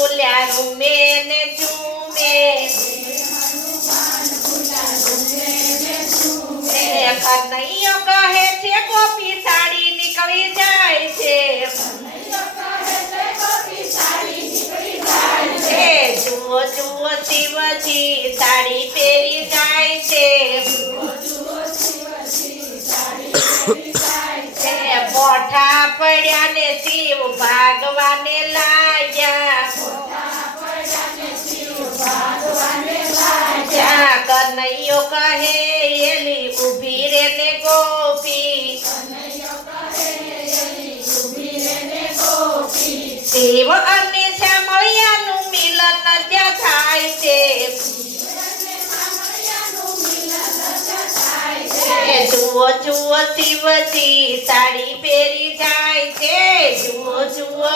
ભૂલ્યા રૂમે ને ઝૂમે કનૈયો કહે છે ગોપી સાડી નીકળી જાય છે જુઓ જુઓ શિવજી સાડી પહેરી જાય છે મોઠા પડ્યા ને શિવ ભાગવાને લાગ્યા કનૈયો કહે એલી ઊભી રે ને ગોપી શિવ અને શ્યામળિયાનું મિલન ત્યાં થાય છે જુઓ જુઓ શિવજી સાડી પહેરી જાય છે જુઓ જુઓ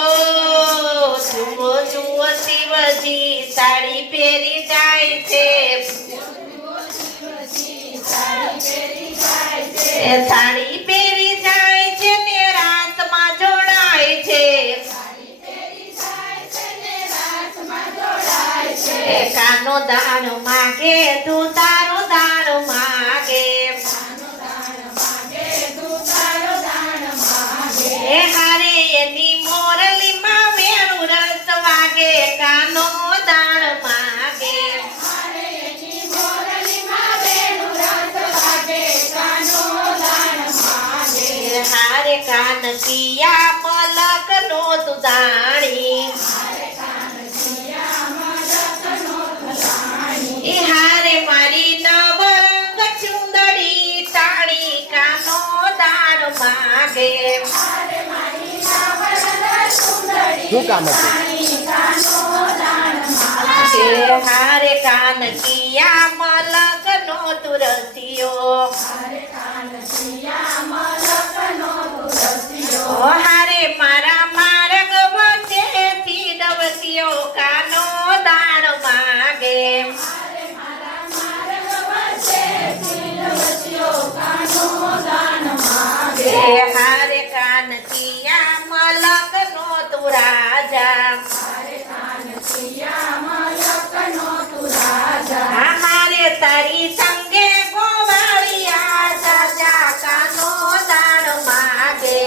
જુઓ જુઓ શિવજી સાડી પહેરી જાય છે સાડી પહેરી જાય છે ને રાતમાં જોડાય છે કાનો દાણ માગે તું તારો દાણ માગે હારે એની મોરલીમાં વેણું રસ વાગે કાનો દાણ માગે હારે કાન કિયા મલક નો તું દાણી હારે મારી નવરંગ ચુંદડી તાણી કાનો દાણ માગે શું કામ હતું હારે કાન કિયા મલક નો તુરસિયો હારે મારા માર્ગ વચ્ચેથી દવસિયો કાનો દાણ માગે હારે કાન કિયા મલક નો તું રાજા હારે તારી સંગે ગોવાળિયા જાજા કાનો દાણ માગે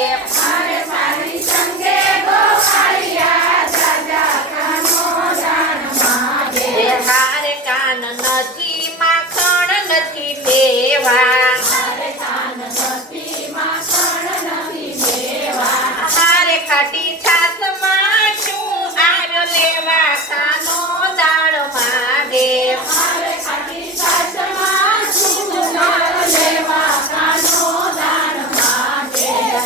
હારે કાન નથી માખણ નથી મેવા હારે ખાટી છાસમાં શું આવ્યો લેવા કાનો દાણ માગે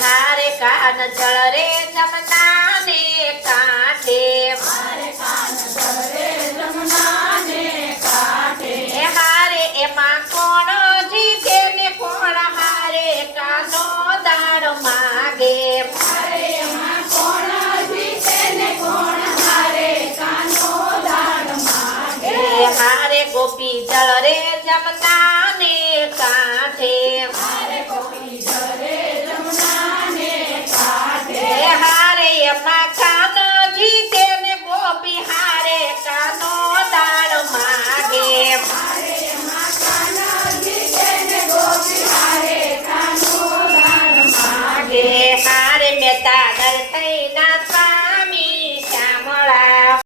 હારે કાન જળ રે જમના ને કાંઠે હારે એમાં કોણ જીતે ને કોણ હારે કાનો દાણ માગે હારે ગોપી જળ રે જમના ને કાંઠે